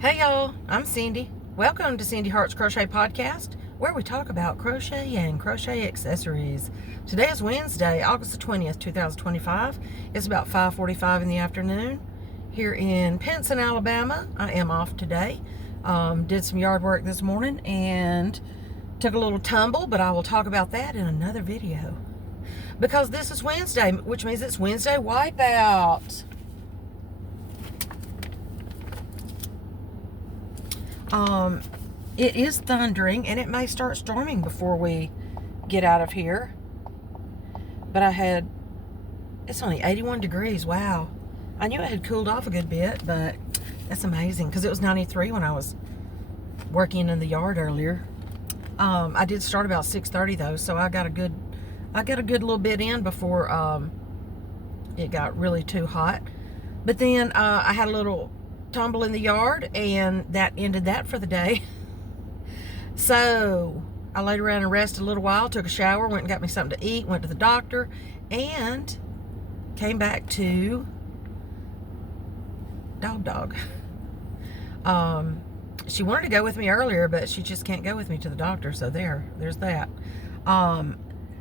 Hey y'all, I'm Cindy. Welcome to Cindy Hart's Crochet Podcast, where we talk about crochet and crochet accessories. Today is Wednesday, August the 20th, 2025. It's about 5:45 in the afternoon here in Pinson, Alabama. I am off today. Did some yard work this morning and took a little tumble, but I will talk about that in another video. Because this is Wednesday, which means it's Wednesday Wipeout. It is thundering and it may start storming before we get out of here. But it's only 81 degrees. Wow. I knew it had cooled off a good bit, but that's amazing because it was 93 when I was working in the yard earlier. I did start about 6:30 though, so I got a good little bit in before it got really too hot. But then I had a little tumble in the yard and that ended that for the day. So I laid around and rested a little while, took a shower, went and got me something to eat, went to the doctor, and came back to dog. She wanted to go with me earlier, but she just can't go with me to the doctor, so there's that.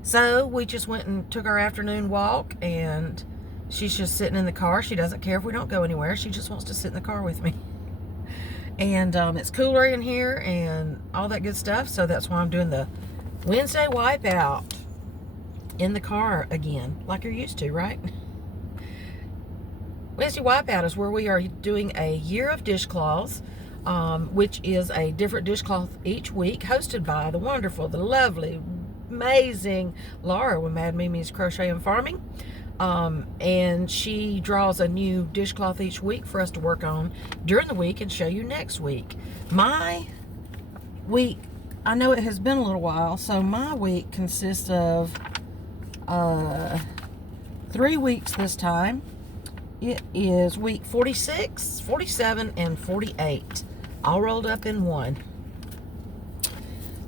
So we just went and took our afternoon walk, and she's just sitting in the car. She doesn't care if we don't go anywhere. She just wants to sit in the car with me. And it's cooler in here and all that good stuff. So that's why I'm doing the Wednesday Wipeout in the car again, like you're used to, right? Wednesday Wipeout is where we are doing a year of dishcloths, which is a different dishcloth each week, hosted by the wonderful, the lovely, amazing Laura with Mad Mimi's Crochet and Farming. And she draws a new dishcloth each week for us to work on during the week and show you next week. My week, I know it has been a little while, so my week consists of 3 weeks this time. It is week 46, 47, and 48, all rolled up in one.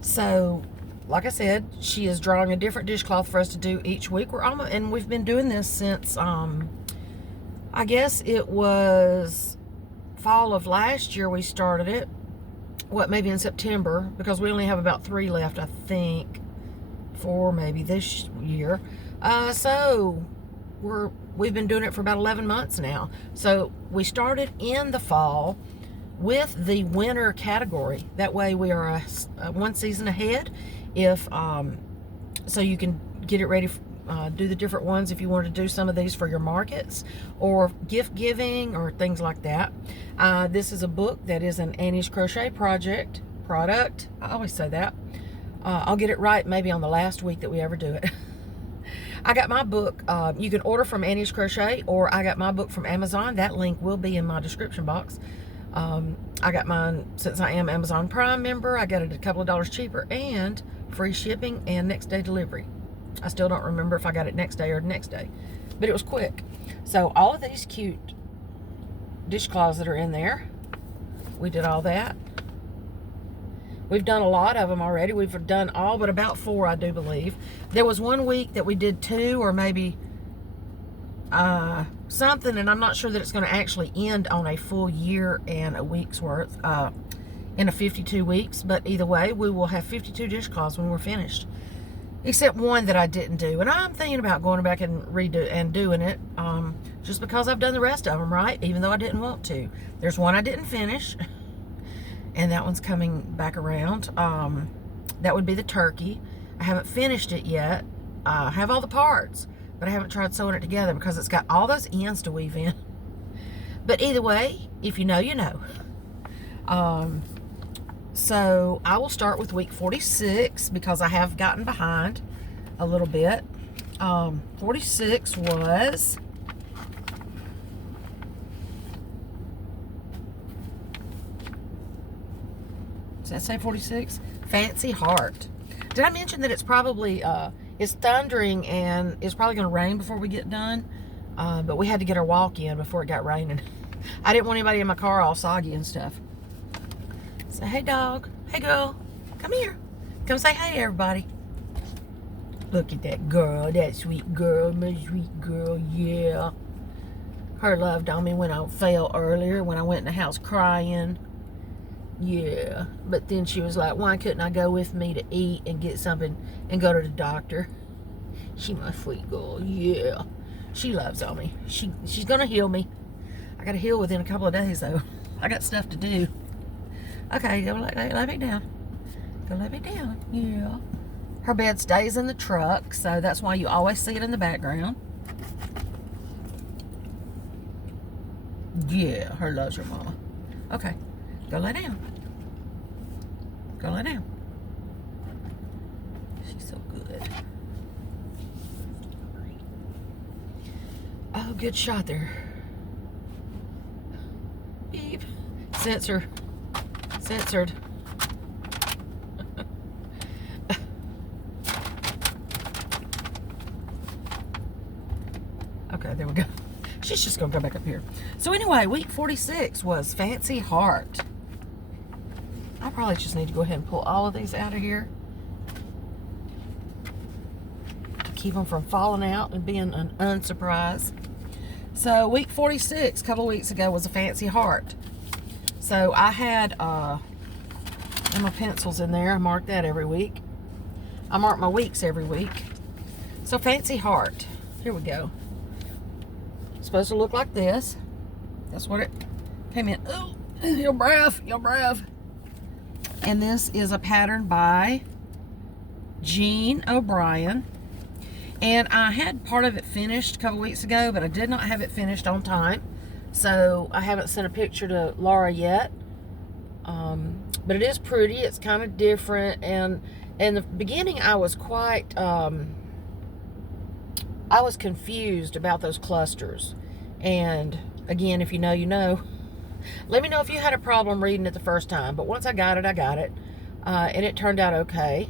So like I said, she is drawing a different dishcloth for us to do each week. And we've been doing this since, I guess it was fall of last year we started it. Maybe in September, because we only have about 3 left, I think, 4 maybe this year. So we've been doing it for about 11 months now. So we started in the fall with the winter category. That way we are one season ahead. So you can get it ready, do the different ones if you want to do some of these for your markets or gift giving or things like that. This is a book that is an Annie's Crochet product. I always say that. I'll get it right maybe on the last week that we ever do it. I got my book, you can order from Annie's Crochet, or I got my book from Amazon. That link will be in my description box. I got mine, since I am Amazon Prime member, I got it a couple of dollars cheaper and free shipping and next day delivery. I still don't remember if I got it next day or next day, but it was quick. So all of these cute dishcloths that are in there, we did all that. We've done a lot of them already. We've done all but about 4, I do believe. There was one week that we did 2 or maybe something, and I'm not sure that it's going to actually end on a full year and a week's worth in a 52 weeks, but either way we will have 52 dishcloths when we're finished, except one that I didn't do, and I'm thinking about going back and doing it, just because I've done the rest of them right, even though I didn't want to. There's one I didn't finish, and that one's coming back around. That would be the turkey. I haven't finished it yet. I have all the parts, but I haven't tried sewing it together because it's got all those ends to weave in. But either way, if you know, you know. So I will start with week 46 because I have gotten behind a little bit. 46 was does that say 46? Fancy Heart. Did I mention that it's probably it's thundering and it's probably going to rain before we get done? But we had to get our walk in before it got raining. I didn't want anybody in my car all soggy and stuff. So, hey dog, hey girl, come here. Come say hey everybody. Look at that girl, that sweet girl, my sweet girl, yeah. Her loved on me when I fell earlier, when I went in the house crying. Yeah. But then she was like, why couldn't I go with me to eat and get something and go to the doctor? She my sweet girl. Yeah. She loves on me. She's going to heal me. I got to heal within a couple of days, though. I got stuff to do. Okay, go lay me down. Go lay me down. Yeah. Her bed stays in the truck, so that's why you always see it in the background. Yeah, her loves her mama. Okay, go lay down. Go lay down. She's so good. Oh, good shot there. Beep. Censored. Okay, there we go. She's just gonna go back up here. So anyway, week 46 was Fancy Heart. I probably just need to go ahead and pull all of these out of here to keep them from falling out and being an unsurprise. So week 46, a couple of weeks ago, was a Fancy Heart. So I had my pencils in there. I mark that every week. I mark my weeks every week. So Fancy Heart. Here we go. It's supposed to look like this. That's what it came in. Oh, you're brave. You're brave. And this is a pattern by Jeanne O'Brien. And I had part of it finished a couple weeks ago, but I did not have it finished on time. So I haven't sent a picture to Laura yet. But it is pretty. It's kind of different. And in the beginning, I was quite... I was confused about those clusters. And again, if you know, you know. Let me know if you had a problem reading it the first time. But once I got it, I got it. And it turned out okay.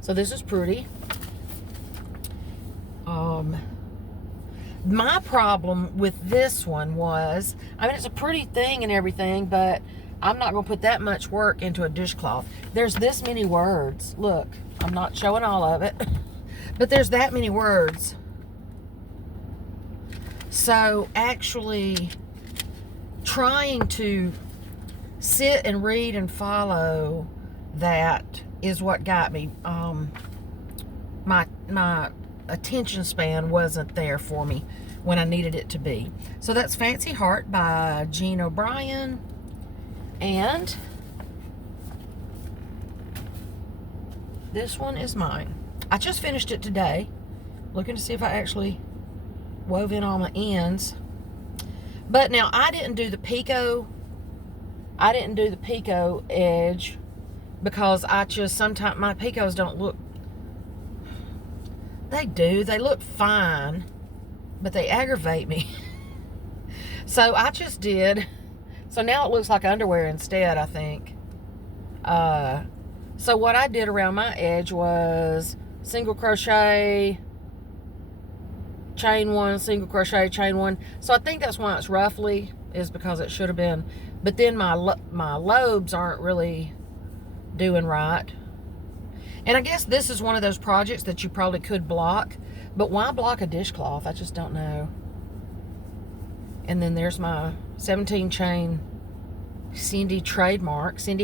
So this is pretty. My problem with this one was, I mean, it's a pretty thing and everything, but I'm not going to put that much work into a dishcloth. There's this many words. Look, I'm not showing all of it. But there's that many words. So actually trying to sit and read and follow that is what got me. My attention span wasn't there for me when I needed it to be. So that's Fancy Heart by Jeanne O'Brien. And this one is mine. I just finished it today, looking to see if I actually wove in all my ends. But now I didn't do the picot edge because I just sometimes my picots don't look, they look fine, but they aggravate me. So I just did, so now it looks like underwear instead, I think. So what I did around my edge was single crochet, chain one, single crochet, chain one. So I think that's why it's roughly, is because it should have been. But then my lobes aren't really doing right. And I guess this is one of those projects that you probably could block. But why block a dishcloth? I just don't know. And then there's my 17 chain Cindy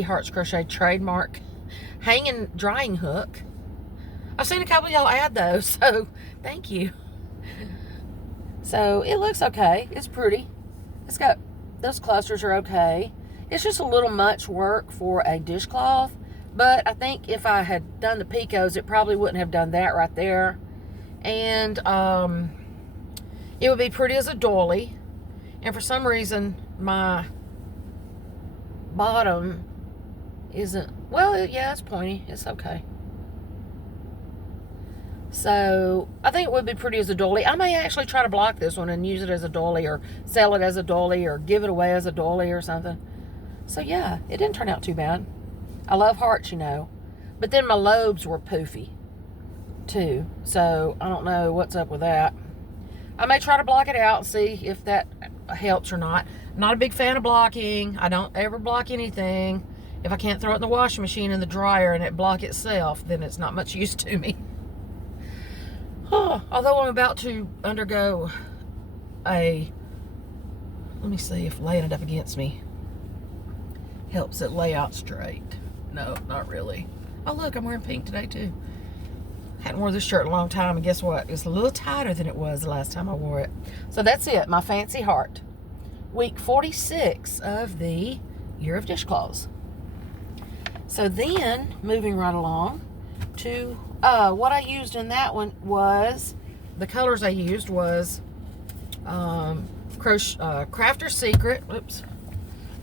Hearts Crochet trademark hanging drying hook. I've seen a couple of y'all add those, so thank you. So it looks okay. It's pretty. It's got, those clusters are okay. It's just a little much work for a dishcloth, but I think if I had done the picots, it probably wouldn't have done that right there. And it would be pretty as a doily. And for some reason, my bottom isn't, well, yeah, it's pointy. It's okay. So I think it would be pretty as a doily. I may actually try to block this one and use it as a doily, or sell it as a doily, or give it away as a doily or something. So yeah, it didn't turn out too bad. I love hearts, you know. But then my lobes were poofy too. So I don't know what's up with that. I may try to block it out and see if that helps or not. I'm not a big fan of blocking. I don't ever block anything. If I can't throw it in the washing machine in the dryer and it block itself, then it's not much use to me. Although I'm about to undergo a, let me see if laying it up against me. helps it lay out straight. No, not really. Oh, look, I'm wearing pink today, too. Hadn't worn this shirt in a long time, and guess what? It's a little tighter than it was the last time I wore it. So that's it, my fancy heart. Week 46 of the Year of Dishcloths. So then, moving right along to what I used in that one was, the colors I used was Crafter's Secret. Oops.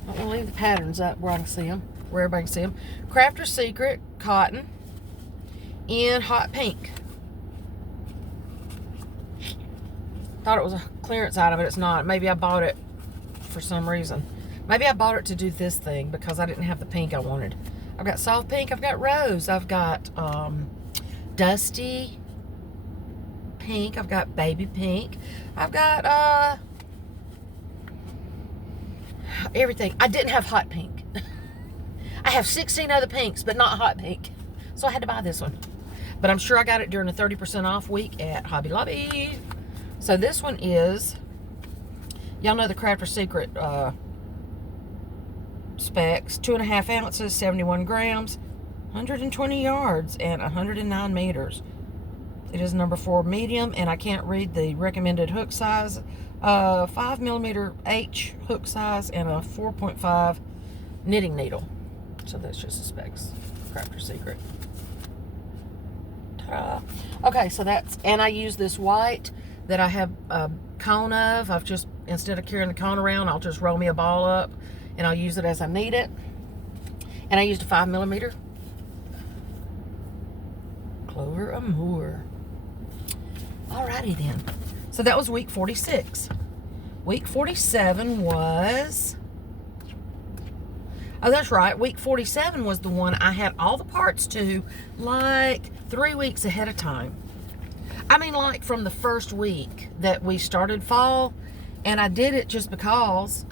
I don't want to leave the patterns up where I can see them, where everybody can see them. Crafter's Secret cotton in hot pink. Thought it was a clearance item, but it's not. Maybe I bought it for some reason. Maybe I bought it to do this thing because I didn't have the pink I wanted. I've got soft pink, I've got rose, I've got dusty pink, I've got baby pink, I've got everything. I didn't have hot pink. I have 16 other pinks, but not hot pink. So I had to buy this one. But I'm sure I got it during a 30% off week at Hobby Lobby. So this one is, y'all know the Crafter's Secret specs. 2.5 ounces, 71 grams, 120 yards, and 109 meters. It is number 4 medium, and I can't read the recommended hook size. 5mm H hook size and a 4.5 knitting needle. So that's just the specs. Crafter's Secret. Ta-da. Okay, so that's, and I use this white that I have a cone of. I've just, instead of carrying the cone around, I'll just roll me a ball up and I'll use it as I need it. And I used a 5mm Clover Amour. Alrighty then. So that was week 46. Week 47 was, oh, that's right. Week 47 was the one I had all the parts to like 3 weeks ahead of time. I mean, like from the first week that we started fall, and I did it just because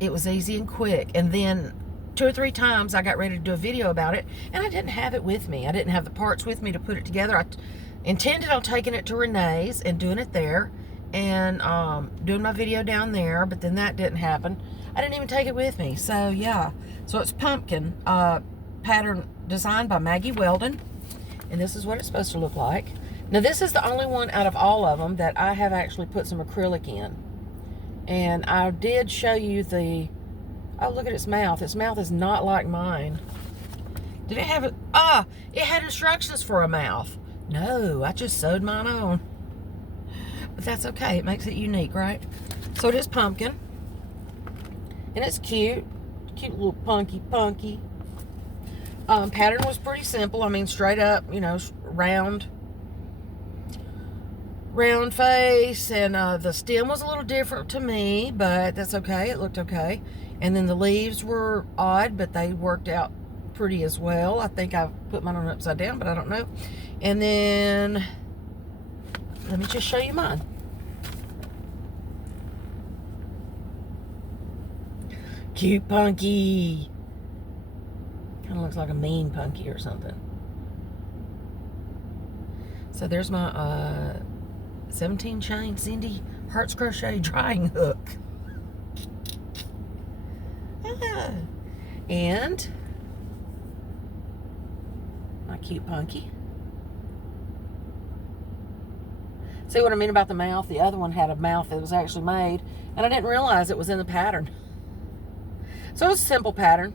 it was easy and quick. And then 2 or 3 times I got ready to do a video about it, and I didn't have it with me. I didn't have the parts with me to put it together. I intended on taking it to Renee's and doing it there, and doing my video down there, but then that didn't happen. I didn't even take it with me. So yeah, so it's pumpkin pattern designed by Maggie Weldon, and this is what it's supposed to look like. Now this is the only one out of all of them that I have actually put some acrylic in, and I did show you the, oh, look at its mouth. Its mouth is not like mine. Did it have it? Ah, it had instructions for a mouth. No, I just sewed mine on. But that's okay. It makes it unique, right? So it is pumpkin. And it's cute. Cute little punky. Pattern was pretty simple. I mean, straight up, you know, round face. And the stem was a little different to me, but that's okay. It looked okay. And then the leaves were odd, but they worked out pretty as well. I think I put mine on upside down, but I don't know. And then let me just show you mine. Cute punky. Kind of looks like a mean punky or something. So there's my 17 chain Cindy Hearts Crochet drying hook. And my cute punky. See what I mean about the mouth? The other one had a mouth that was actually made, and I didn't realize it was in the pattern. So it's a simple pattern.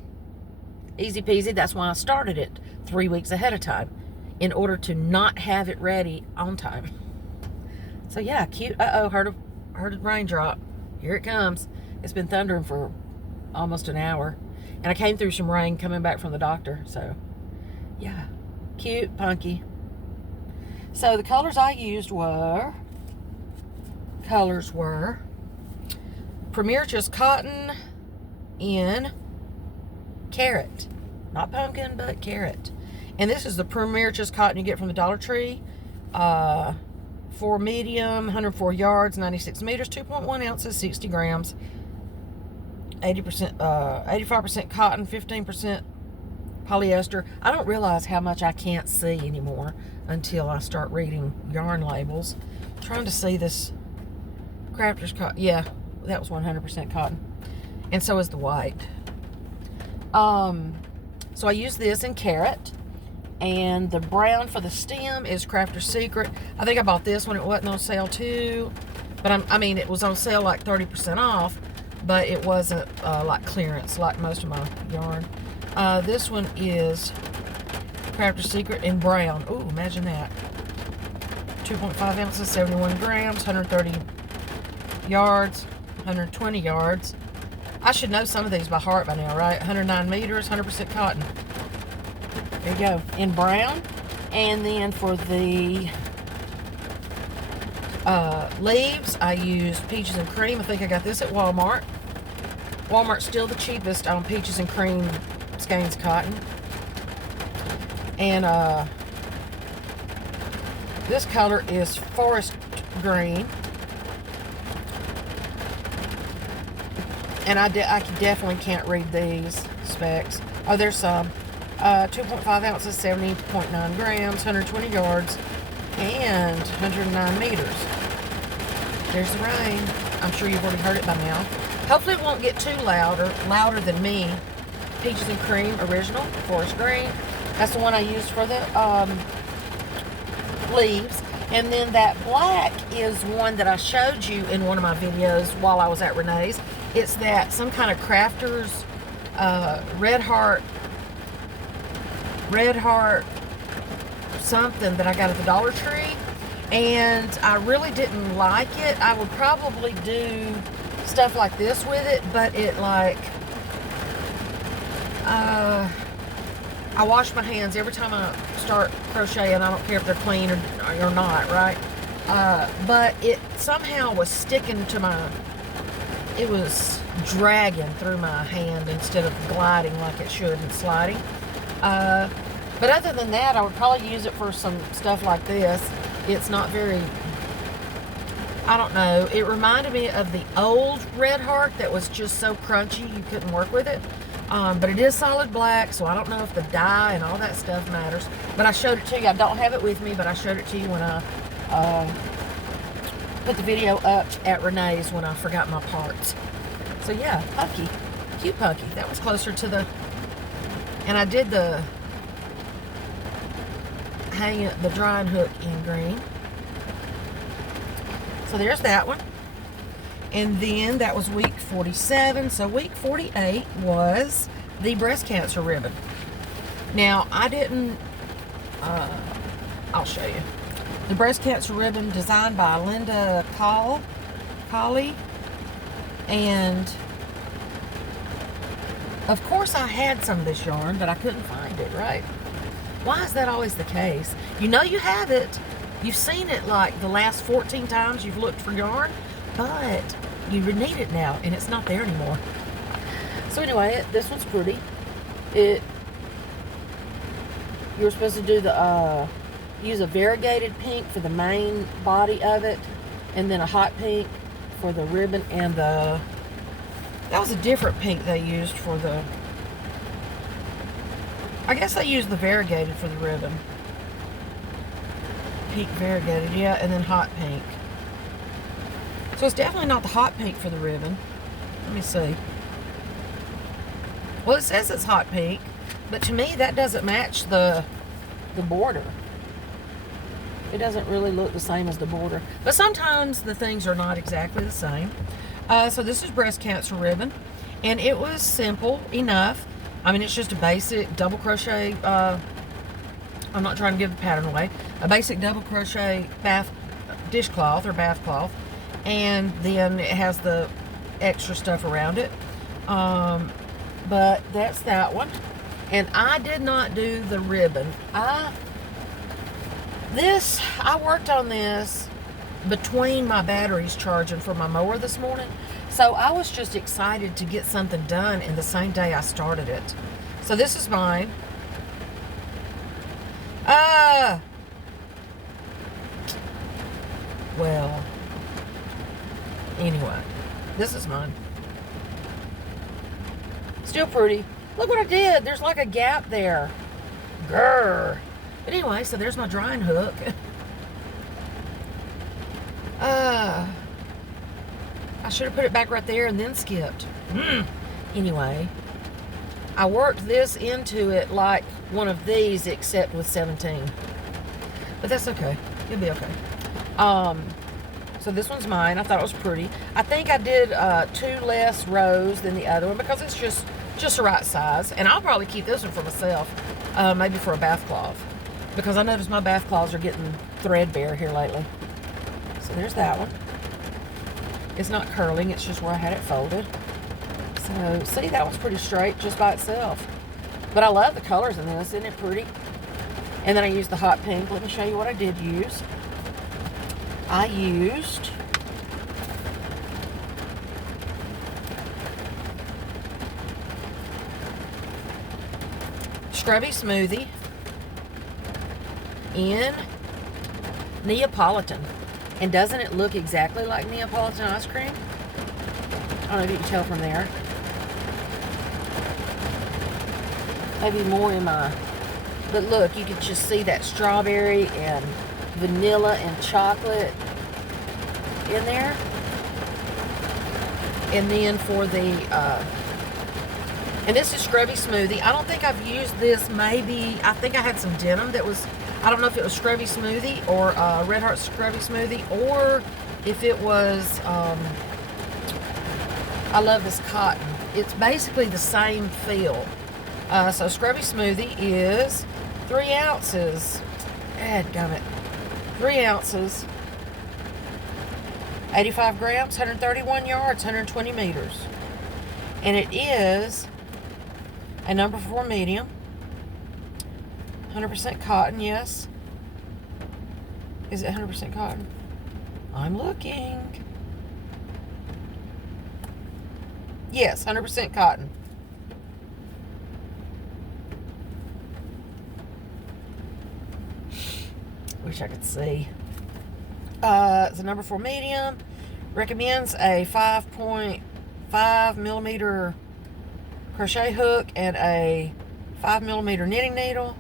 Easy peasy. That's why I started it 3 weeks ahead of time, in order to not have it ready on time. So yeah, cute. Uh-oh, heard a raindrop. Here it comes. It's been thundering for almost an hour, and I came through some rain coming back from the doctor. So yeah, cute punky. So the colors I used were Premier Just Cotton in carrot. Not pumpkin, but carrot. And this is the Premier Just Cotton you get from the Dollar Tree. 4 medium, 104 yards, 96 meters, 2.1 ounces, 60 grams. 85% cotton, 15% polyester. I don't realize how much I can't see anymore until I start reading yarn labels. I'm trying to see this Crafter's cotton. Yeah, that was 100% cotton. and so is the white. So I use this in carrot, and the brown for the stem is Crafter's Secret. I think I bought this when it wasn't on sale too, but I mean it was on sale like 30% off, but it wasn't like clearance like most of my yarn. This one is Crafter's Secret in brown. Ooh, imagine that. 2.5 ounces, 71 grams, 130 yards, 120 yards. I should know some of these by heart by now, right? 109 meters, 100% cotton. There you go, in brown. And then for the leaves, I used Peaches and Cream. I think I got this at Walmart. Walmart's still the cheapest on Peaches and Cream skeins cotton. And this color is Forest Green. And I definitely can't read these specs. Oh, there's some. 2.5 ounces, 70.9 grams, 120 yards, and 109 meters. There's the rain. I'm sure you've already heard it by now. Hopefully it won't get too louder than me. Peaches and Cream Original, Forest Green. That's the one I used for the leaves. And then that black is one that I showed you in one of my videos while I was at Renee's. It's that some kind of Crafter's Red Heart something that I got at the Dollar Tree, and I really didn't like it. I would probably do stuff like this with it, but it like I wash my hands every time I start crocheting. I don't care if they're clean or not, right? But it somehow was sticking to my, it was dragging through my hand instead of gliding like it should and sliding. But other than that, I would probably use it for some stuff like this. It's not very, I don't know, it reminded me of the old Red Heart that was just so crunchy you couldn't work with it. But it is solid black, so I don't know if the dye and all that stuff matters. But I showed it to you. I don't have it with me, but I showed it to you when I put the video up at Renee's when I forgot my parts. So yeah, Punky. Cute Punky. That was closer to the... And I did the drying hook in green. So there's that one. And then that was week 47. So week 48 was the breast cancer ribbon. Now, I didn't... I'll show you. The breast cancer ribbon designed by Linda Kahle. And of course I had some of this yarn, but I couldn't find it, right? Why is that always the case? You know you have it. You've seen it like the last 14 times you've looked for yarn, but you need it now and it's not there anymore. So anyway, this one's pretty. You were supposed to do the use a variegated pink for the main body of it, and then a hot pink for the ribbon, and that was a different pink they used for the, I guess they used the variegated for the ribbon. Pink variegated, yeah, and then hot pink. So it's definitely not the hot pink for the ribbon. Let me see. Well, it says it's hot pink, but to me that doesn't match the border. It doesn't really look the same as the border. But sometimes the things are not exactly the same. So this is breast cancer ribbon, and it was simple enough. I mean, it's just a basic double crochet, I'm not trying to give the pattern away, a basic double crochet dishcloth or bath cloth, and then it has the extra stuff around it. But that's that one. And I did not do the ribbon. I worked on this between my batteries charging for my mower this morning. So I was just excited to get something done in the same day I started it. So this is mine. Well, anyway, this is mine. Still pretty. Look what I did. There's like a gap there. Grr. But anyway, so there's my drying hook. I should have put it back right there and then skipped. Anyway, I worked this into it like one of these, except with 17. But that's okay. It'll be okay. So this one's mine. I thought it was pretty. I think I did 2 less rows than the other one because it's just the right size. And I'll probably keep this one for myself, maybe for a bath cloth, because I noticed my bath cloths are getting threadbare here lately. So there's that one. It's not curling, it's just where I had it folded. So see, that one's pretty straight just by itself. But I love the colors in this. Isn't it pretty? And then I used the hot pink. Let me show you what I did use. I used Scrubby Smoothie in Neapolitan. And doesn't it look exactly like Neapolitan ice cream? I don't know if you can tell from there. Maybe more in my... But look, you can just see that strawberry and vanilla and chocolate in there. And then for the... and this is Scrubby Smoothie. I don't think I've used this. Maybe... I think I had some denim that was... I don't know if it was Scrubby Smoothie or Red Heart Scrubby Smoothie, or if it was, I love this cotton. It's basically the same feel. So Scrubby Smoothie is 3 ounces. Dadgummit. 3 ounces. 85 grams, 131 yards, 120 meters. And it is a number 4 medium. 100% cotton, yes. Is it 100% cotton? I'm looking. Yes, 100% cotton. Wish I could see. It's a number 4 medium. Recommends a 5.5 millimeter crochet hook and a 5 millimeter knitting needle.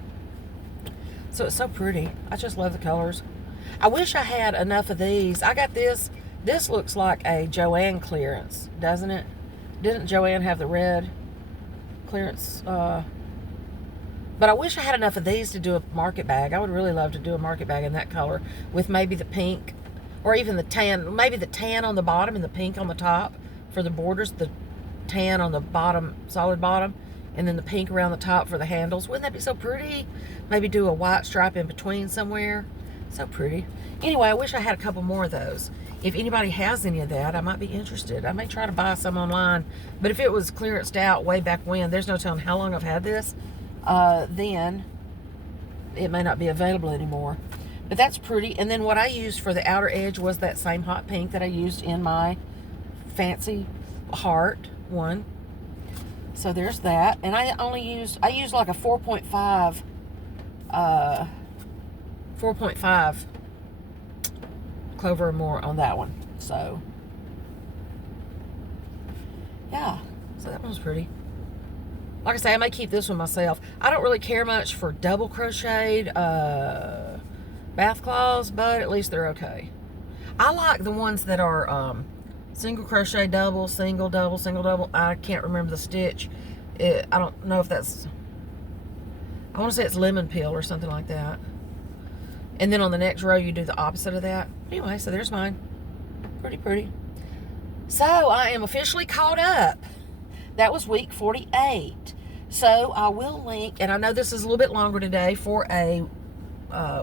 So it's so pretty. I just love the colors. I wish I had enough of these. I got this. This looks like a Joanne clearance, doesn't it? Didn't Joanne have the red clearance? But I wish I had enough of these to do a market bag. I would really love to do a market bag in that color with maybe the pink or even the tan. Maybe the tan on the bottom and the pink on the top for the borders. The tan on the bottom, solid bottom. And then the pink around the top for the handles. Wouldn't that be so pretty? Maybe do a white stripe in between somewhere. So pretty. Anyway, I wish I had a couple more of those. If anybody has any of that, I might be interested. I may try to buy some online. But if it was clearanced out way back when, there's no telling how long I've had this, then it may not be available anymore. But that's pretty. And then what I used for the outer edge was that same hot pink that I used in my fancy heart one. So there's that. And I used like a 4.5 clover or more on that one. So yeah, so that one's pretty. Like I say, I may keep this one myself. I don't really care much for double crocheted bath cloths, but at least they're okay. I like the ones that are single crochet double, single double, single double. I can't remember the stitch. I don't know if that's, I want to say it's lemon peel or something like that. And then on the next row you do the opposite of that. Anyway, so there's mine. Pretty pretty. So I am officially caught up. That was week 48. So I will link, and I know this is a little bit longer today for a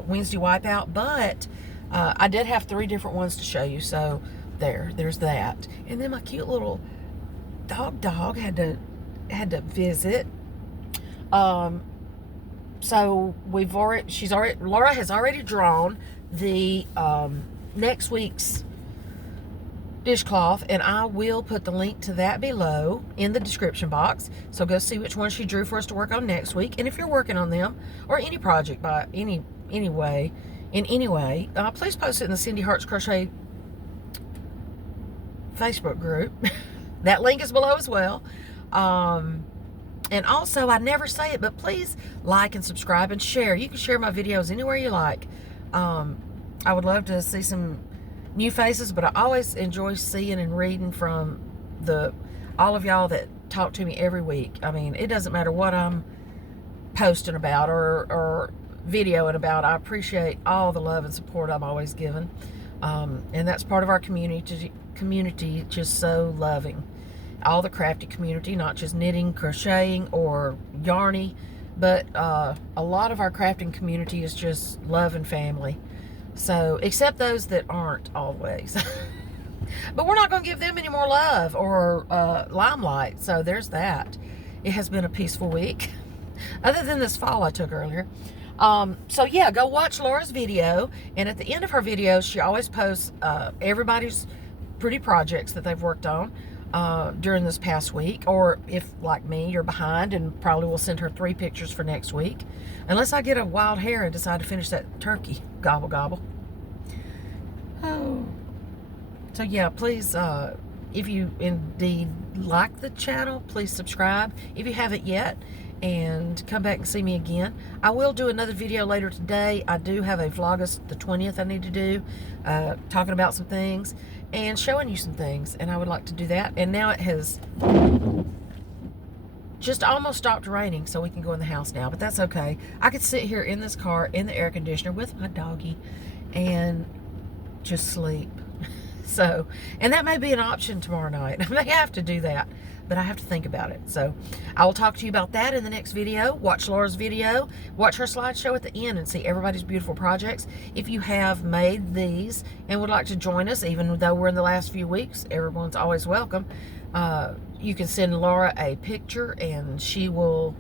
Wednesday wipeout, but I did have 3 different ones to show you. So there's that. And then my cute little dog had to visit. So Laura has already drawn the next week's dishcloth, and I will put the link to that below in the description box. So go see which one she drew for us to work on next week. And if you're working on them or any project by in any way, please post it in the Cindy Hearts Crochet Facebook group. That link is below as well. And also, I never say it, but please like and subscribe and share. You can share my videos anywhere you like. I would love to see some new faces, but I always enjoy seeing and reading from all of y'all that talk to me every week. I mean, it doesn't matter what I'm posting about or videoing about. I appreciate all the love and support I'm always given, and that's part of our community. Just so loving. All the crafty community, not just knitting, crocheting, or yarny, but a lot of our crafting community is just love and family. So, except those that aren't always. But we're not going to give them any more love or limelight. So there's that. It has been a peaceful week. Other than this fall I took earlier. So yeah, go watch Laura's video. And at the end of her videos, she always posts everybody's pretty projects that they've worked on during this past week. Or if, like me, you're behind, and probably will send her 3 pictures for next week. Unless I get a wild hair and decide to finish that turkey. Gobble, gobble. Oh. So yeah, please, if you indeed like the channel, please subscribe if you haven't yet, and come back and see me again. I will do another video later today. I do have a Vlogmas the 20th I need to do, talking about some things and showing you some things, and I would like to do that. And now it has just almost stopped raining, so we can go in the house now, but that's okay. I could sit here in this car in the air conditioner with my doggy and just sleep. So, and that may be an option tomorrow night. I may have to do that, but I have to think about it. So I will talk to you about that in the next video. Watch Laura's video, watch her slideshow at the end, and see everybody's beautiful projects. If you have made these and would like to join us, even though we're in the last few weeks, everyone's always welcome. You can send Laura a picture, and she will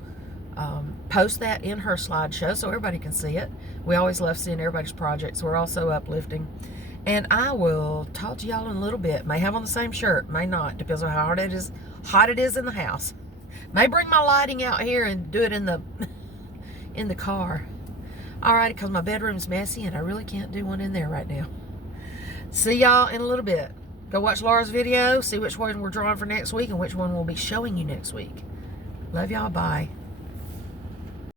post that in her slideshow so everybody can see it. We always love seeing everybody's projects. We're also uplifting. And I will talk to y'all in a little bit. May have on the same shirt, may not. Depends on how hot it is in the house. May bring my lighting out here and do it in the car. Alright, because my bedroom's messy and I really can't do one in there right now. See y'all in a little bit. Go watch Laura's video, see which one we're drawing for next week and which one we'll be showing you next week. Love y'all, bye.